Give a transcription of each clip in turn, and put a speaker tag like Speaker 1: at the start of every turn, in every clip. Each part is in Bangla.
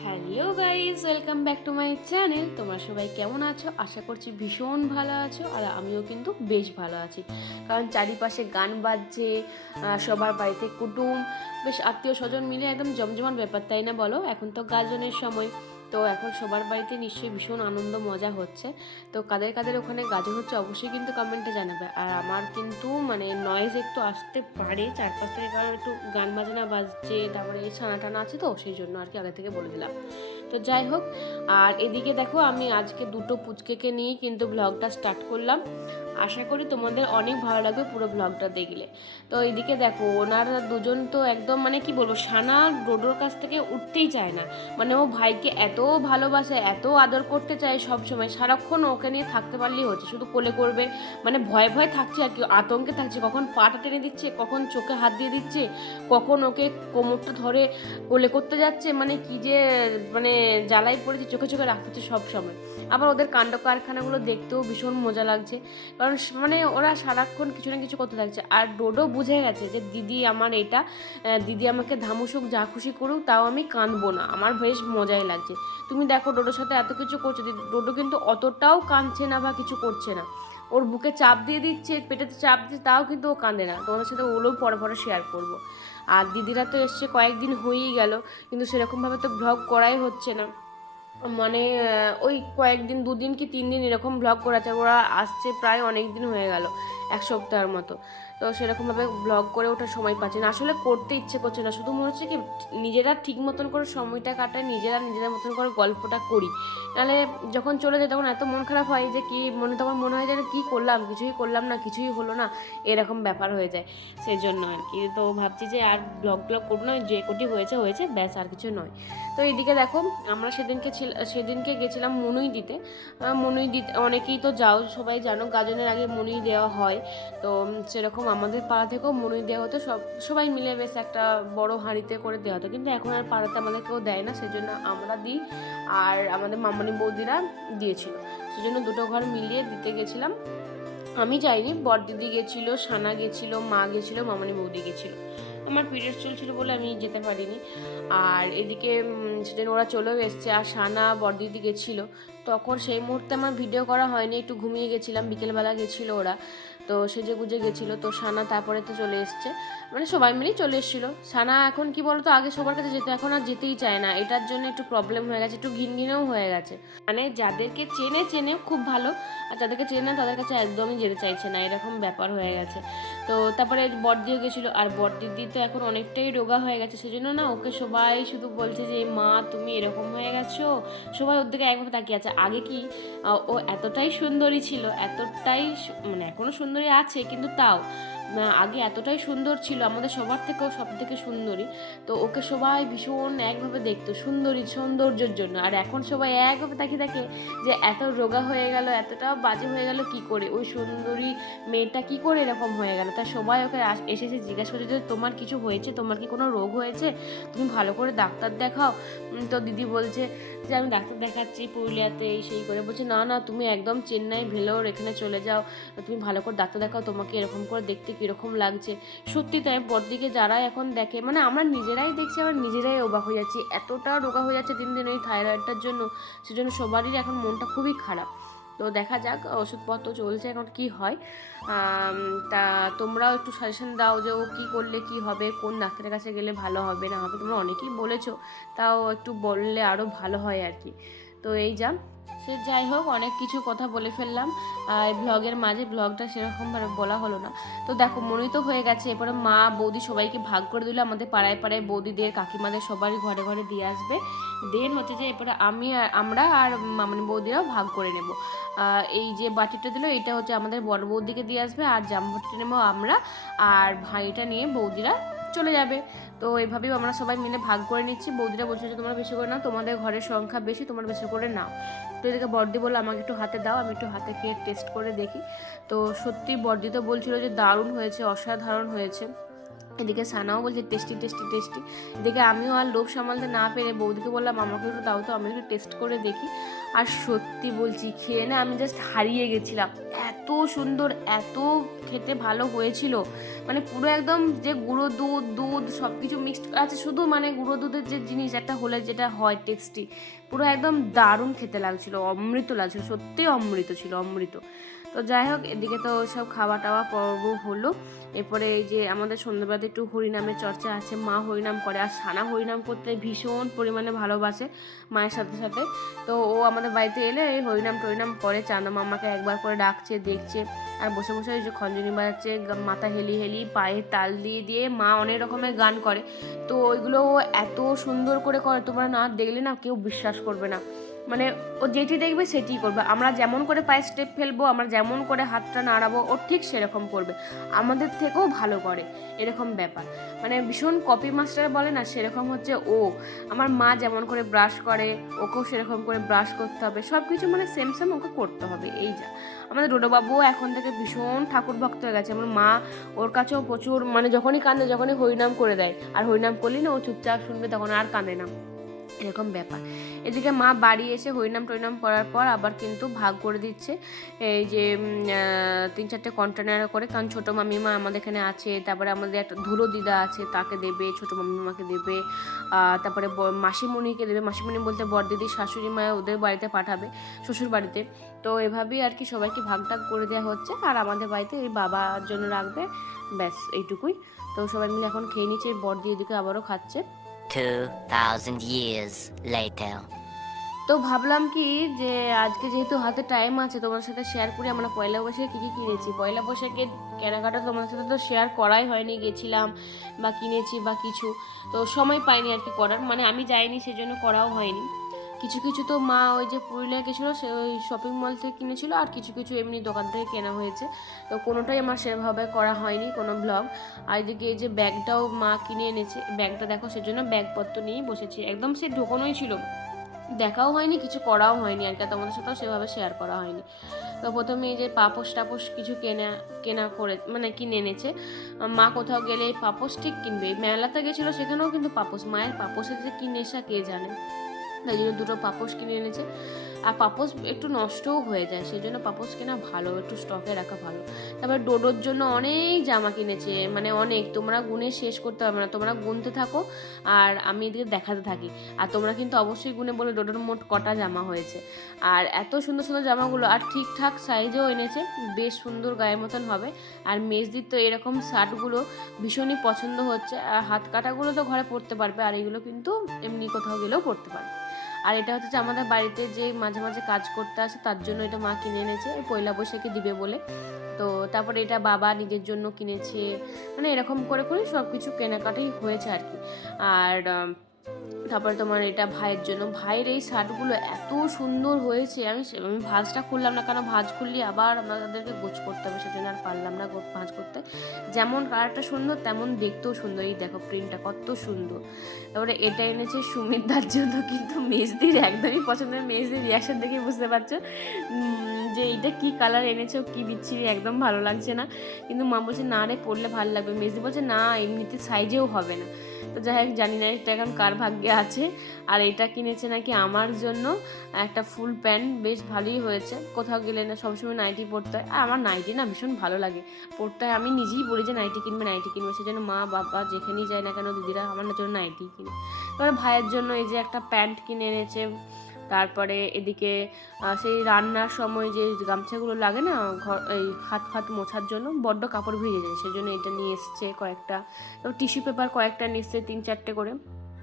Speaker 1: Hello guys welcome back to my channel. তোমরা সবাই কেমন আছো? আশা করছি ভীষণ ভালো আছো আর আমিও কিন্তু বেশ ভালো আছি। কারণ চারিপাশে গান বাজছে সবার বাড়িতে কুটুম, বেশ আত্মীয় স্বজন মিলে একদম জমজমান ব্যাপার, তাই না বলো? এখন তো গাজনের সময়। তো এখন সবার বাড়িতে নিশ্চয়ই ভীষণ আনন্দ, মজা হচ্ছে। তো কাদের কাদের ওখানে গাজন হচ্ছে অবশ্যই কিন্তু কমেন্টে জানাবে। আর আমার কিন্তু মানে নয়েজ একটু আসতে পারে, চারপাশ থেকে কারণ একটু গান বাজনা বাজছে, তারপরে ছানা টানা আছে তো, সেই জন্য আর কি আগে থেকে বলে দিলাম। তো যাই হোক, আর এদিকে দেখো আমি আজকে দুটো পুচকেকে নিয়ে কিন্তু ব্লগটা স্টার্ট করলাম। আশা করি তোমাদের অনেক ভালো লাগবে পুরো ব্লগটা দেখলে। তো এইদিকে দেখো, ওনারা দুজন তো একদম মানে কি বলব, সানা ডোডোর কাছ থেকে উঠতেই চায় না। মানে ও ভাইকে এত ভালোবাসে, এত আদর করতে চায় সব সময় সারাক্ষণ ওকে নিয়ে থাকতে পারলেই হচ্ছে। শুধু কোলে করবে মানে ভয়ে ভয়ে থাকছে আর কি, আতঙ্কে থাকছে। কখন পাটা টেনে দিচ্ছে, কখন চোখে হাত দিয়ে দিচ্ছে, কখন ওকে কোমরটা ধরে কোলে করতে যাচ্ছে মানে কি যে মানে জ্বালাই পড়েছে, চোখে চোখে রাখতেছে সব সময় আবার ওদের কাণ্ড কারখানাগুলো দেখতেও ভীষণ মজা লাগছে। কারণ স- মানে ওরা সারাক্ষণ কিছু না কিছু করতে থাকছে। আর ডোডো বুঝে গেছে যে, দিদি আমার এটা দিদি আমাকে ধামুসুক, যা খুশি করুক, তাও আমি কাঁদবো না। আমার বেশ মজাই লাগছে। তুমি দেখো ডোডোর সাথে এত কিছু করছ। ডোডো কিন্তু অতটাও কাঁদছে না বা কিছু করছে না। ওর বুকে চাপ দিয়ে দিচ্ছে, পেটেতে চাপ দিচ্ছে, তাও কিন্তু ও কাঁদে না। তোমাদের সাথে ওগুলোও পরে পরে শেয়ার করব। আর দিদিরা তো এসছে কয়েকদিন হয়েই গেল, কিন্তু সেরকমভাবে তো ব্লগ করাই হচ্ছে না। মানে ওই কয়েকদিন, দুদিন কি তিন দিন এরকম ব্লগ করেছে ওরা আসছে প্রায় অনেক দিন হয়ে গেল, এক সপ্তাহের মতো। তো সেরকমভাবে ব্লগ করে ওঠার সময় পাচ্ছে না। আসলে করতে ইচ্ছে করছে না। শুধু মনে হচ্ছে কি নিজেরা ঠিক মতন করে সময়টা কাটায়, নিজেরা নিজেদের মতন করে গল্পটা করি। নাহলে যখন চলে যায় তখন এত মন খারাপ হয় যে কি মনে, তখন মনে হয় যে কী করলাম, কিছুই করলাম না, কিছুই হলো না, এরকম ব্যাপার হয়ে যায়। সেই জন্য আর কি। তো ভাবছি যে আর ব্লগ ব্লগ করব না, যে কোটি হয়েছে হয়েছে, ব্যাস আর কিছু নয়। তো এইদিকে দেখো, আমরা সেদিনকে ছিল, সেদিনকে গেছিলাম মনুই দিতে। মনুই দিতে, অনেকেই তো যাও, সবাই জানো, গাজনের আগে মনুই দেওয়া হয়। তো সেরকম আমাদের পাড়া থেকেও মনুই দেওয়া হতো, সব, সবাই মিলে বেশ একটা বড় হাঁড়িতে করে দেওয়া হতো। কিন্তু এখন আর পাড়াতে আমাদের কেউ দেয় না, সেজন্য আমরা দিই। আর আমাদের মামানি বৌদিরা দিয়েছিল। সেজন্য দুটো ঘর মিলিয়ে দিতে গেছিলাম। আমি যাইনি বড়দিদি গেছিল, সানা গেছিল, মা গেছিল, মামানি বৌদি গেছিল। আমার পিরিয়ড চলছিল বলে আমি যেতে পারিনি। আর এদিকে সেদিন ওরা চলেও এসছে, আর সানা বড়দিদি গেছিল। তখন সেই মুহূর্তে আমার ভিডিও করা হয়নি, একটু ঘুমিয়ে গেছিলাম, বিকেলবেলা গেছিল ওরা। তো সেজে গুজে গেছিল, তো সানা তারপরে তো চলে এসছে। মানে সবাই মিলেই চলে এসেছিল। সানা এখন কি বলতো, আগে সবার কাছে যেতে, এখন আর যেতেই চায় না। এটার জন্য একটু প্রবলেম হয়ে গেছে, একটু ঘিনঘিনেও হয়ে গেছে। মানে যাদেরকে চেনে চেনে খুব ভালো, আর যাদেরকে চেনে না, তাদের কাছে একদমই যেতে চাইছে না। এরকম ব্যাপার হয়ে গেছে। তো তারপরে বড়দিও গেছিল, আর বড়দিদি তো এখন অনেকটাই রোগা হয়ে গেছে, সেজন্য না ওকে সবাই শুধু বলছে যে, মা, তুমি এরকম হয়ে গেছো? সবাই ওর দিকে একভাবে তাকিয়ে আছে। আগে কি ও এতটাই সুন্দরী ছিল এতটাই মানে এখনও সুন্দরী আছে কিন্তু তাও আগে এতটাই সুন্দর ছিল, আমাদের সবার থেকেও সব থেকে সুন্দরী। তো ওকে সবাই ভীষণ একভাবে দেখতো, সুন্দরী, সৌন্দর্যের জন্য। আর এখন সবাই একভাবে তাকিয়ে থাকে যে এত রোগা হয়ে গেল, এতটা বাজে হয়ে গেল, কি করে? ওই সুন্দরী মেয়েটা কি করে এরকম হয়ে গেল? তা সবাই ওকে এসে এসে জিজ্ঞাসা করছে যে, তোমার কিছু হয়েছে? তোমার কি কোনো রোগ হয়েছে? তুমি ভালো করে ডাক্তার দেখাও? তো দিদি বলছে যে, আমি ডাক্তার দেখাচ্ছি পুরুলিয়াতে, এই সেই করে। বলছে, না না, তুমি একদম চেন্নাই ভেলোর এখানে চলে যাও। তুমি ভালো করে ডাক্তার দেখাও, তোমাকে এরকম করে দেখতে কীরকম লাগছে। সত্যি তাই বড়দিকে যারা এখন দেখে মানে আমরা নিজেরাই দেখছি আবার নিজেরাই অবাক হয়ে যাচ্ছি। এতটা রোগা হয়ে যাচ্ছে দিন দিন ওই থাইরয়েডটার জন্য, সেজন্য সবারই এখন মনটা খুবই খারাপ। তো দেখা যাক, ওষুধপত্র চলছে এখন কি হয়। তা তোমরাও একটু সাজেশন দাও যে ও কী করলে কি হবে, কোন ডাক্তারের কাছে গেলে ভালো হবে, না হবে, তোমরা অনেকেই বলেছ, তাও একটু বললে আরও ভালো হয় আর কি। তো এই যা। সে যাই হোক, অনেক কিছু কথা বলে ফেললাম। এই ব্লগের মাঝে ব্লগটা সেরকমভাবে বলা হলো না। তো দেখো, মনেই তো হয়ে গেছে, এরপরে মা, বৌদি সবাইকে ভাগ করে দিল। আমাদের পাড়ায় পাড়ায় বৌদিদের, কাকিমাদের সবারই ঘরে ঘরে দিয়ে আসবে। দেন হচ্ছে যে, এরপরে আমি আমরা আর মামনি বৌদিরাও ভাগ করে নেব। এই যে বাটিটা দিল, এটা হচ্ছে আমাদের বড় বৌদিকে দিয়ে আসবে। আর জামবাটিটা নেব আমরা। আর ভাইটা নিয়ে বৌদিরা চলে যাবে। তো এইভাবেই আমরা সবাই মিলে ভাগ করে নিচ্ছি। বৌদিরা বলছে যে, তোমরা বেশি করে নাও, তোমাদের ঘরের সংখ্যা বেশি, তোমরা বেশি করে নাও। তো এদিকে বর্দি বলল, আমাকে একটু হাতে দাও, আমি একটু হাতে খেয়ে টেস্ট করে দেখি। তো সত্যি বর্দি তো বলছিল যে, দারুণ হয়েছে, অসাধারণ হয়েছে। এদিকে সানাও বলছে টেস্টি টেস্টি টেস্টি এদিকে আমিও আর লোভ সামালতে না পেরে বৌদিকে বললাম, আমাকে একটু দাও তো, আমি একটু টেস্ট করে দেখি। আর সত্যি বলছি, খেয়ে না আমি জাস্ট হারিয়ে গেছিলাম। এত সুন্দর, এত খেতে ভালো হয়েছিল। মানে পুরো একদম যে গুঁড়ো দুধ দুধ সব কিছু মিক্সড আছে, শুধু মানে গুঁড়ো দুধের যে জিনিস, একটা হলে যেটা হয় টেস্টি পুরো একদম দারুণ খেতে লাগছিল, অমৃত লাগছিল সত্যি অমৃত ছিল, অমৃত। তো যাই হোক, এদিকে তো সব খাওয়া টাওয়া পর্ব হলো। এরপরে এই যে আমাদের সন্ধ্যাবেলাতে একটু হরিনামের চর্চা আছে, মা হরিনাম করে আর সানা হরিনাম করতে ভীষণ পরিমাণে ভালোবাসে মায়ের সাথে সাথে। তো ও আমাদের বাড়িতে এলে এই হরিনাম টরিনাম করে চানা মামাকে একবার করে ডাকছে, দেখছে আর বসে বসে ওই যে খঞ্জনি বাজাচ্ছে মাথা হেলি হেলি, পায়ে তাল দিয়ে দিয়ে মা অনেক রকমের গান করে। তো ওইগুলো ও এত সুন্দর করে করে, তোমরা না দেখলে না কেউ বিশ্বাস করবে না। মানে ও যেটি দেখবে সেটি করবে। আমরা যেমন করে পায়ে স্টেপ ফেলব, আমরা যেমন করে হাতটা নাড়াবো, ও ঠিক সেরকম করবে। আমাদের থেকেও ভালো করে, এরকম ব্যাপার। মানে ভীষণ কপি মাস্টার বলে না, সেরকম হচ্ছে ও। আমার মা যেমন করে ব্রাশ করে, ওকেও সেরকম করে ব্রাশ করতে হবে। সব কিছু মানে সেম সেম ওকে করতে হবে, এই যা। আমাদের ডোডোবাবুও এখন থেকে ভীষণ ঠাকুর ভক্ত হয়ে গেছে। আমার মা ওর কাছেও প্রচুর মানে যখনই কান্দে, যখনই হরিনাম করে দেয়। আর হরিনাম করলে না ও চুপচাপ শুনবে, তখন আর কাঁদে না। এরকম ব্যাপার। এদিকে মা বাড়ি এসে হরিনাম টরিনাম করার পর আবার কিন্তু ভাগ করে দিচ্ছে। এই যে তিন চারটে কন্টেনার করে, কারণ ছোটো মামিমা আমাদের এখানে আছে, তারপরে আমাদের একটা ধুলো দিদা আছে, তাকে দেবে, ছোটো মামিমাকে দেবে তারপরে মাসিমণিকে দেবে। মাসিমণি বলতে বর বড়দিদি শাশুড়ি মা ওদের বাড়িতে পাঠাবে, শ্বশুর বাড়িতে। তো এভাবেই আর কি সবাইকে ভাগ টাগ করে দেওয়া হচ্ছে, আর আমাদের বাড়িতে এই বাবার জন্য রাখবে, ব্যাস এইটুকুই। তো সবাই মিলে এখন খেয়ে নিচ্ছে বড়দি এদিকে আবারও খাচ্ছে।
Speaker 2: 2,000 years later.
Speaker 1: তো ভাবলাম কি যে আজকে যেহেতু হাতে টাইম আছে তোমার সাথে শেয়ার করি আমরা পয়লা বৈশাখে কী কী কিনেছি? পয়লা বৈশাখে কেনাকাটা তোমার সাথে তো শেয়ার করাই হয়নি গেছিলাম বা কিনেছি বা কিছু। তো সময় পাইনি আর কি করার মানে আমি যাইনি সেজন্য করাও হয়নি। কিছু কিছু তো মা ওই যে পুরুলিয়া গেছিল, সে ওই শপিং মল থেকে কিনেছিল আর কিছু কিছু এমনি দোকান থেকে কেনা হয়েছে। তো কোনোটাই আমার সেভাবে করা হয়নি কোনো ব্লগ আর এদিকে এই যে ব্যাগটাও মা কিনে এনেছে, ব্যাগটা দেখো সেজন্য ব্যাগপত্র নিয়েই বসেছি। একদম সে ঢোকানোই ছিল। দেখাও হয়নি, কিছু করাও হয়নি আর কি তোমাদের সাথেও সেভাবে শেয়ার করা হয়নি। তো প্রথমে এই যে পাপোশ টাপোশ কিছু কেনা কেনা করে মানে কিনে এনেছে। মা কোথাও গেলে পাপোশ ঠিক কিনবে। মেলাতে গেছিল সেখানেও কিন্তু পাপোশ, মায়ের পাপোশের যে কি নেশা কে জানে। তাই জন্য দুটো পাপোশ কিনে এনেছে। আর পাপোশ একটু নষ্টও হয়ে যায় সেই জন্য পাপোশ কেনা ভালো, একটু স্টকে রাখা ভালো। তারপর ডোডোর জন্য অনেক জামা কিনেছে মানে অনেক, তোমরা গুনে শেষ করতে পারবে না, তোমরা গুনতে থাকো আর আমি এদিকে দেখাতে থাকি। আর তোমরা কিন্তু অবশ্যই গুনে বলে ডোডোর মোট কটা জামা হয়েছে। আর এত সুন্দর সুন্দর জামাগুলো, আর ঠিকঠাক সাইজেও এনেছে, বেশ সুন্দর গায়ের মতন হবে। আর মেজদির তো এরকম শার্টগুলো ভীষণই পছন্দ হচ্ছে। আর হাত কাটাগুলো তো ঘরে পরতে পারবে, আর এগুলো কিন্তু এমনি কোথাও গেলেও পরতে পারবে। আর এটা হচ্ছে আমাদের বাড়িতে যে মাঝে মাঝে কাজ করতে আসে, তার জন্য এটা মা কিনে এনেছে। পয়লা বৈশাখে দিবে বলে। তো তারপরে এটা বাবা নিজের জন্য কিনেছে। মানে এরকম করে করে সব কিছু কেনাকাটাই হয়েছে আর কি। আর তারপরে তোমার এটা ভাইয়ের জন্য। ভাইয়ের এই শার্টগুলো এত সুন্দর হয়েছে, আমি আমি ভাঁজটা খুললাম না কারণ ভাঁজ খুললে আবার আমাদেরকে গোছ করতে হবে, সেজন্য আর পারলাম না ভাঁজ করতে। যেমন কালারটা সুন্দর, তেমন দেখতেও সুন্দর। এই দেখো প্রিন্টটা কত সুন্দর। তারপরে এটা এনেছে সুমিতদার জন্য, কিন্তু মেজদির, একদমই পছন্দের মেজদির রিয়াকশন দেখে বুঝতে পারছ। যে এইটা কি কালার এনেছো, কি বিচ্ছিরি, একদম ভালো লাগছে না। কিন্তু মা বলছে, না রে, পরলে ভালো লাগবে। মেজদি বলছে, না, এমনিতে সাইজেও হবে না। তো যাই হোক, জানি না এটা এখন কার ভাগ্যে আছে। আর এটা কিনেছে নাকি আমার জন্য একটা ফুল প্যান্ট, বেশ ভালোই হয়েছে। কোথাও গেলে না সবসময় নাইটি পরতে হয়। আর আমার নাইটি না ভীষণ ভালো লাগে। পরতে হয়, আমি নিজেই বলি যে নাইটি কিনবে নাইটি কিনবে। সেজন্য মা, বাবা যেখানেই যায় না কেন, দিদিরা আমার জন্য নাইটি কিনে। তারপরে ভাইয়ের জন্য এই যে একটা প্যান্ট কিনে এনেছে তারপরে এদিকে সেই রান্নার সময় যে গামছাগুলো লাগে না, ঘর, এই হাত ফাত মোছার জন্য বড্ড কাপড় ভিজে যায়, সেজন্য এটা নিয়ে এসছে কয়েকটা টিস্যু পেপার কয়েকটা নিয়ে এসছে তিন চারটে করে।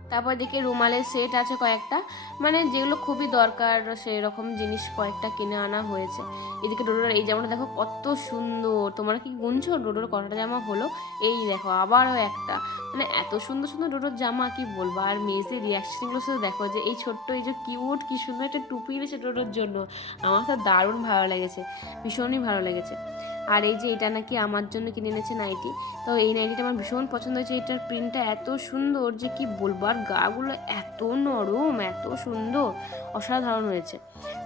Speaker 1: তারপর দেখি রুমালের সেট আছে কয়েকটা। মানে যেগুলো খুবই দরকার সেই রকম জিনিস কয়েকটা কিনে আনা হয়েছে। এদিকে ডোডোর, এই জামাটা দেখো কত সুন্দর। তোমরা কি গুনছো? ডোডোর কটা জামা হলো? এই দেখো, আবারও একটা। মানে এত সুন্দর সুন্দর ডোডোর জামা, কি বলব? আর মেয়েদের রিয়াকশনগুলো শুধু দেখো যে, এই ছোট্ট, এই যে কিউট কি সুন্দর একটা টুপি এনেছে ডোডোর জন্য। আমার তো দারুণ ভালো লেগেছে, ভীষণই ভালো লেগেছে। আর এই যে এটা নাকি আমার জন্য কিনে এনেছে নাইটি। তো এই নাইটিটা আমার ভীষণ পছন্দ হয়েছে। এটার প্রিন্টটা এত সুন্দর যে কি বলব? আর গাগুলো এত নরম এত সুন্দর অসাধারণ হয়েছে।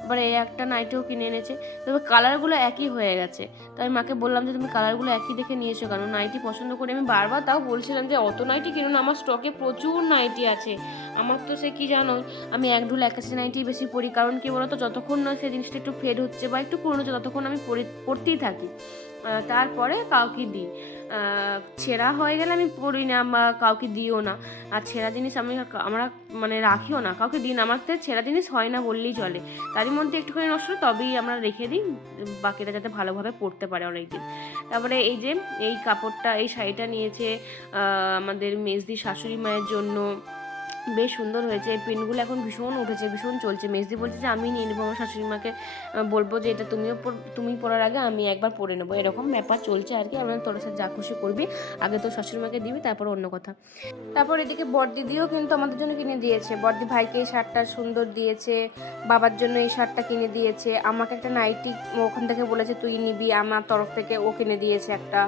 Speaker 1: এবার এই একটা নাইটিও কিনে এনেছে। তবে কালারগুলো একই হয়ে গেছে। তাই মাকে বললাম যে, তুমি কালারগুলো একই দেখে নিয়েছো কেন? নাইটি পছন্দ করে। আমি বারবার তাও বলছিলাম যে, অত নাইটি কিনো না। আমার স্টকে প্রচুর নাইটি আছে। আমার তো সে কি জানো, আমি এক ঢুল একাশি নাইটি বেশি পরি। কারণ কি বলতো, যতক্ষণ না সেই জিনিসটা একটু ফেড হচ্ছে বা একটু পুরনো হচ্ছে, ততক্ষণ আমি পরে, পরতেই থাকি। তারপরে কাউকে দিই। ছেঁড়া হয়ে গেলে আমি পরি না বা কাউকে দিও না। আর ছেঁড়া জিনিস আমি আমরা মানে রাখিও না। কাউকে দিই না। আমার তো ছেঁড়া জিনিস হয় না বললেই চলে। তারই মধ্যে একটুখানি নষ্ট তবেই আমরা রেখে দিই, বাকিটা যাতে ভালোভাবে পড়তে পারে অনেক দিন তারপরে এই যে, এই কাপড়টা, এই শাড়িটা নিয়েছে আমাদের মেজদি শাশুড়ি মায়ের জন্য। বেশ সুন্দর হয়েছে। এই পিনগুলো এখন ভীষণ উঠেছে, ভীষণ চলছে। মেজদি বলছে যে, আমি নিয়ে নেব। আমার শাশুড়ি মাকে বলব যে, এটা তুমিও তুমি পরার আগে আমি একবার পরে নেব। এরকম ব্যাপার চলছে আর কি। আমরা তোর সাথে যা খুশি করবি। আগে তো শাশুড়ি মাকে দিবি, তারপর অন্য কথা। তারপর এদিকে বড়দিদিও কিন্তু আমাদের জন্য কিনে দিয়েছে। বড়দি ভাইকে এই শার্টটা সুন্দর দিয়েছে, বাবার জন্য এই শার্টটা কিনে দিয়েছে। আমাকে একটা নাইটি ওখান থেকে বলেছে, তুই নিবি। আমার তরফ থেকে ও কিনে দিয়েছে একটা।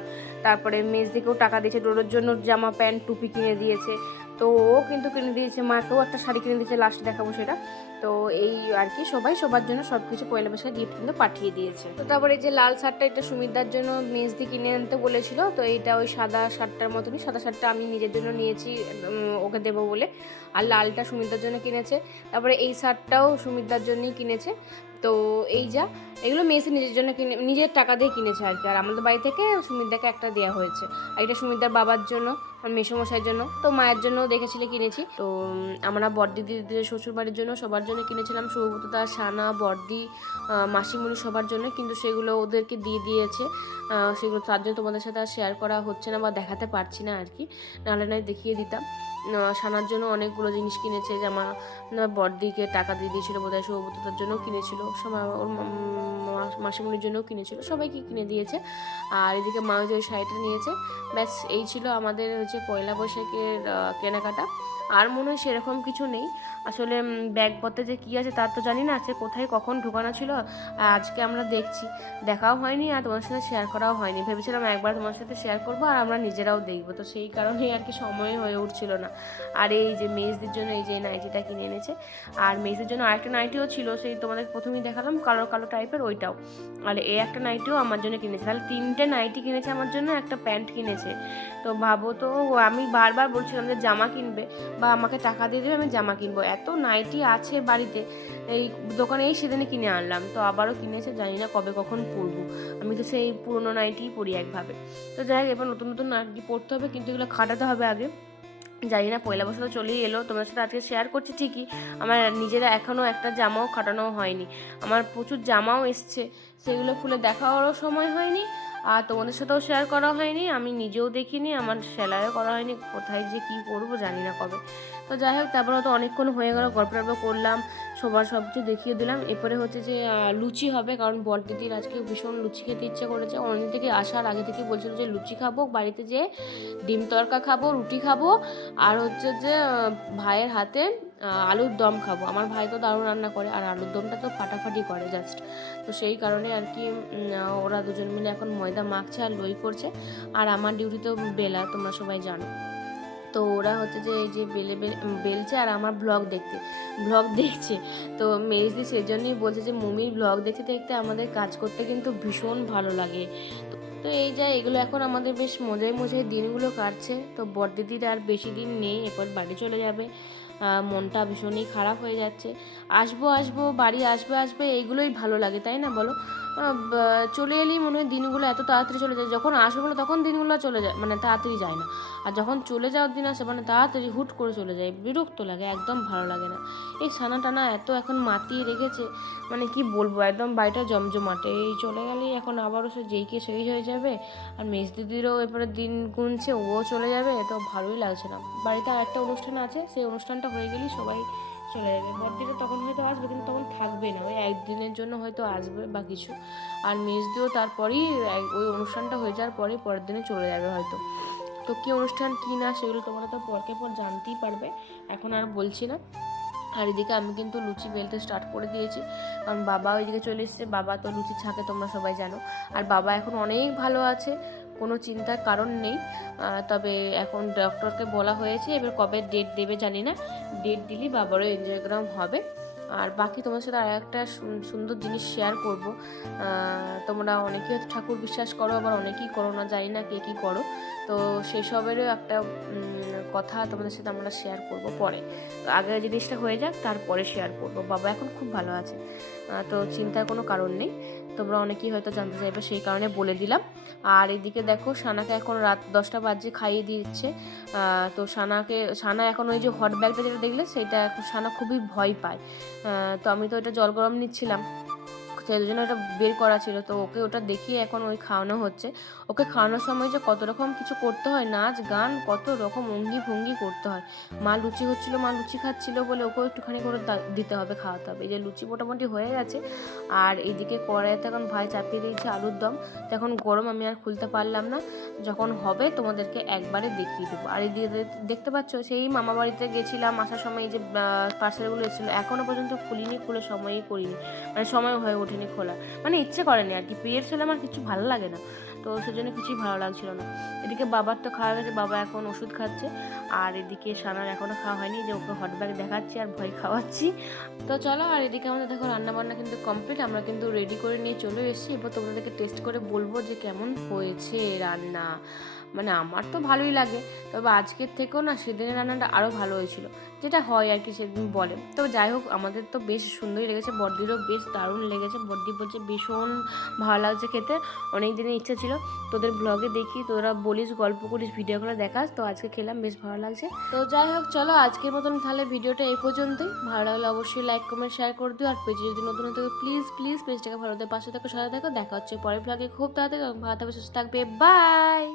Speaker 1: তারপরে মেজদিকেও টাকা দিয়েছে। ডোরোর জন্য জামা, প্যান্ট, টুপি কিনে দিয়েছে। তো ও কিন্তু কিনে দিয়েছে, মাকেও একটা শাড়ি কিনে দিয়েছে লাস্টে দেখাবো সেটা। তো এই আর কি, সবাই সবার জন্য সব কিছু পয়লা বৈশাখ গিফট কিন্তু পাঠিয়ে দিয়েছে। তো তারপরে এই যে লাল শার্টটা, এটা সুমিতার জন্য মেজদি কিনে আনতে বলেছিল, তো এইটা ওই সাদা শার্টটার মতনই, সাদা শার্টটা আমি নিজের জন্য নিয়েছি ওকে দেবো বলে। আর লালটা সুমিতার জন্য কিনেছে। তারপরে এই শার্টটাও সুমিতার জন্যই কিনেছে। তো এই যা এগুলো মেসি নিজের জন্য কিনে নিজের টাকা দিয়ে কিনেছে আর কি। আর আমাদের বাড়ি থেকে সুমিতাকে একটা দেওয়া হয়েছে। আর এটা সুমিতার বাবার জন্য আর মেসমশাইয়ের জন্য। তো মায়ের জন্য দেখেছিলে কিনেছি। তো আমরা বড়দিদিদের শ্বশুর বাড়ির জন্য সবার জন্য কিনেছিলাম। সৌগতদা সানা বড়দি আহ, মাসিমণি সবার জন্য। কিন্তু সেগুলো ওদেরকে দিয়ে দিয়েছে। সেগুলো তার জন্য তোমাদের সাথে আর শেয়ার করা হচ্ছে না বা দেখাতে পারছি না আর কি। নাহলে নয় দেখিয়ে দিতাম। সানার জন্য অনেকগুলো জিনিস কিনেছে যে আমার বড়দিকে টাকা দিয়ে দিয়েছিল, বোধহয় সৌভদ্রতার জন্য কিনেছিল ওর মাসিমণির জন্যও কিনেছিল, সবাইকে কিনে দিয়েছে। আর এদিকে মা ওই শাড়িটা নিয়েছে, ব্যাস, এই ছিল আমাদের হচ্ছে পয়লা বৈশাখের কেনাকাটা। আর মনে হয় সেরকম কিছু নেই। আসলে ব্যাগপত্রে যে কী আছে তার তো জানি না, সে কোথায় কখন ঢোকানো ছিল, আর আজকে আমরা দেখছি। দেখাও হয়নি আর তোমার সাথে শেয়ার করাও হয়নি। ভেবেছিলাম একবার তোমার সাথে শেয়ার করব আর আমরা নিজেরাও দেখব। তো সেই কারণেই আর কি সময় হয়ে উঠছিল না। আর এই যে মেজদের জন্য এই যে নাইটিটা কিনে এনেছে, আর মেজদের জন্য আরেকটা নাইটিও ছিল, সেই তোমাদের প্রথমেই দেখালাম, কালো কালো টাইপের ওইটাও। আর এই একটা নাইটিও আমার জন্য কিনেছে। তাহলে তিনটে নাইটি কিনেছে আমার জন্য, একটা প্যান্ট কিনেছে। তো ভাবো তো আমি বারবার বলছিলাম যে জামা কিনবে বা আমাকে টাকা দিয়ে দেবে, আমি জামা কিনবো। এত নাইটি আছে বাড়িতে, এই দোকানে এই সেদিনে কিনে আনলাম। তো আবারও কিনেছে, জানি না কবে কখন পরবো। আমি তো সেই পুরনো নাইটিই পরি একভাবে। তো যাই হোক, এবার নতুন নতুন নাইটি পরতে হবে, কিন্তু এগুলো খাটাতে হবে আগে। জানি না, পয়লা বছর তো চলেই এলো। তোমাদের সাথে আজকে শেয়ার করছি ঠিকই। আমার নিজেরা এখনও একটা জামাও খাটানো হয়নি। আমার প্রচুর জামাও এসছে। সেগুলো খুলে দেখারও সময় হয়নি, আর তোমাদের সাথেও শেয়ার করা হয়নি। আমি নিজেও দেখিনি, আমার সেলাইও করা হয়নি। কোথায় যে কী করব জানি না কবে। তো যাই হোক তারপরে তো অনেকক্ষণ হয়ে গেল, গল্প টল্প করলাম, সবার সব কিছু দেখিয়ে দিলাম। এরপরে হচ্ছে যে লুচি হবে, কারণ বড়দিদির আজকে ভীষণ লুচি খেতে ইচ্ছে করেছে। অনেক থেকে আসার আগে থেকে বলছিল যে, লুচি খাব, বাড়িতে যে ডিম তরকা খাব, রুটি খাব, আর হচ্ছে যে ভাইয়ের হাতে আলুর দম খাব। আমার ভাই তো দারুণ রান্না করে, আর আলুর দমটা তো ফাটাফাটি করে জাস্ট তো সেই কারণে আর কি ওরা দুজন মিলে এখন ময়দা মাখছে আর লই করছে। আর আমার ডিউটি তো বেলা, তোমরা সবাই জানো। তো ওরা হচ্ছে যে এই যে বেলে বেলে বেলছে আর আমার ব্লগ দেখতে ব্লগ দেখছে। তো মেজদি সেজন্যই বলছে যে, মমির ব্লগ দেখতে দেখতে আমাদের কাজ করতে কিন্তু ভীষণ ভালো লাগে। তো- এই যা, এগুলো এখন আমাদের বেশ মজায় মজায় দিনগুলো কাটছে। তো বড়দিদির আর বেশি দিন নেই, এরপর বাড়ি চলে যাবে। মনটা ভীষণই খারাপ হয়ে যাচ্ছে। আসব আসব, বাড়ি আসবে আসবে, এইগুলোই ভালো লাগে, তাই না বলো? চলে এলেই মনে হয় দিনগুলো এত তাড়াতাড়ি চলে যায়। যখন আসবে বলো তখন দিনগুলো চলে যায় মানে তাড়াতাড়ি যায় না। আর যখন চলে যাওয়ার দিন আসে মানে তাড়াতাড়ি হুট করে চলে যায়। বিরক্ত লাগে, একদম ভালো লাগে না। এই ছানা টানা এত এখন মাতিয়ে রেখেছে মানে কি বলব, একদম বাড়িটা জমজমাটে। এই চলে গেলেই এখন আবারও সে যেই কে সেই হয়ে যাবে। আর মেজ দিদিরও এরপরে দিন গুনছে, ও চলে যাবে, তো ভালোই লাগছে না। বাড়িতে আর একটা অনুষ্ঠান আছে, সেই অনুষ্ঠানটা হয়ে গেলেই সবাই চলে যাবে। বড়দিটা তখন হয়তো আসবে, কিন্তু তখন থাকবে না। ওই একদিনের জন্য হয়তো আসবে বা কিছু। আর মেজদিও তারপরেই ওই অনুষ্ঠানটা হয়ে যাওয়ার পরেই পরের দিনে চলে যাবে হয়তো। তো কী অনুষ্ঠান, কী না, সেগুলো তোমরা তো পরকে পর জানতেই পারবে। এখন আর বলছি না। আর এদিকে আমি কিন্তু লুচি বেলতে স্টার্ট করে দিয়েছি। কারণ বাবা ওইদিকে চলে এসেছে। বাবা তো লুচি ছাকে তোমরা সবাই জানো। আর বাবা এখন অনেক ভালো আছে। কোনো চিন্তার কারণ নেই। তবে এখন ডক্টরকে বলা হয়েছে, এবার কবে ডেট দেবে জানি না। ডেট দিলেই বাবারও এনজিওগ্রাম হবে। আর বাকি তোমার সাথে আর একটা সুন্দর জিনিস শেয়ার করব। তোমরা হয়তো ঠাকুর বিশ্বাস করো, আবার অনেকেই করো না, জানি না কে কী করো। তো সেসবেরও একটা কথা তোমাদের সাথে আমরা শেয়ার করব পরে। আগে জিনিসটা হয়ে যাক, তারপরে শেয়ার করব। বাবা এখন খুব ভালো আছে। তো চিন্তার কোনো কারণ নেই। তোমরা অনেকেই হয়তো জানতে চাইবে সেই কারণে বলে দিলাম। আর এদিকে দেখো, সানাকে এখন রাত দশটা বাজে খাইয়ে দিচ্ছে তো সানাকে, সানা এখন ওই যে হট ব্যাগটা যেটা দেখলে, সেটা সানা খুবই ভয় পায়। তো আমি তো এটা জল গরম নিচ্ছিলাম। সেই জন্য ওটা বের করা ছিল। তো ওকে ওটা দেখিয়ে এখন ওই খাওয়ানো হচ্ছে। ওকে খাওয়ানোর সময় যে কত রকম কিছু করতে হয়, নাচ, গান, কত রকম অঙ্গি ভঙ্গি করতে হয়। মা লুচি হচ্ছিল, মা লুচি খাচ্ছিল বলে ওকেও একটুখানি করে দিতে হবে, খাওয়াতে হবে। এই যে লুচি মোটামুটি হয়ে গেছে। আর এইদিকে কড়াইতে এখন ভাই চাপিয়ে দিয়েছে আলুর দম। তো এখন গরম আমি আর খুলতে পারলাম না। যখন হবে তোমাদেরকে একবারে দেখিয়ে দেবো। আর দে- দেখতে পাচ্ছ, সেই মামা বাড়িতে গেছিলাম। আসার সময় এই যে পার্সেলগুলো এসেছিল। এখনও পর্যন্ত খুলিনি, খুলে সময়ই করিনি। মানে সময় হয়ে ওঠেনি খোলা। মানে ইচ্ছে করেনি আর কি পিরিয়ডস হলে আমার কিছু ভালো লাগে না, তো সেজন্য কিছুই ভালো লাগছিল না। এদিকে বাবার তো খাওয়া গেছে, বাবা এখন ওষুধ খাচ্ছে, আর এদিকে সানার এখনও খাওয়া হয়নি, যে ওকে হট ব্যাগ দেখাচ্ছি আর ভয় খাওয়াচ্ছি। তো চলো, আর এদিকে আমাদের দেখো রান্না বান্না কিন্তু কমপ্লিট, আমরা কিন্তু রেডি করে নিয়ে চলে এসেছি। এবার তোমাদেরকে টেস্ট করে বলব যে কেমন হয়েছে রান্না। মানে আমার তো ভালোই লাগে। তবে আজকের থেকেও না সেদিনের রান্নাটা আরও ভালো হয়েছিল। যেটা হয় আর কি সেদিন বলে। তো যাই হোক, আমাদের তো বেশ সুন্দরই লেগেছে। বর্দিরও বেশ দারুণ লেগেছে। বর্দি বলছে ভীষণ ভালো লাগছে খেতে। অনেক দিনের ইচ্ছা ছিল। তোদের ব্লগে দেখি, তোরা বলিস, গল্প করিস ভিডিও করে দেখাস। তো আজকে খেলাম, বেশ ভালো লাগছে। তো যাই হোক, চলো আজকের মতন তাহলে ভিডিওটা এই পর্যন্তই। ভালো লাগলে অবশ্যই লাইক কমেন্ট শেয়ার করে দিও। আর পেজে যদি নতুন হতে প্লিজ প্লিজ পেজটাকে ভালো পাশে থাকো, সাথে থাকো। দেখা হচ্ছে পরের ব্লগে খুব তাড়াতাড়ি, ভালো থাকবে, সুস্থ থাকবে। বাই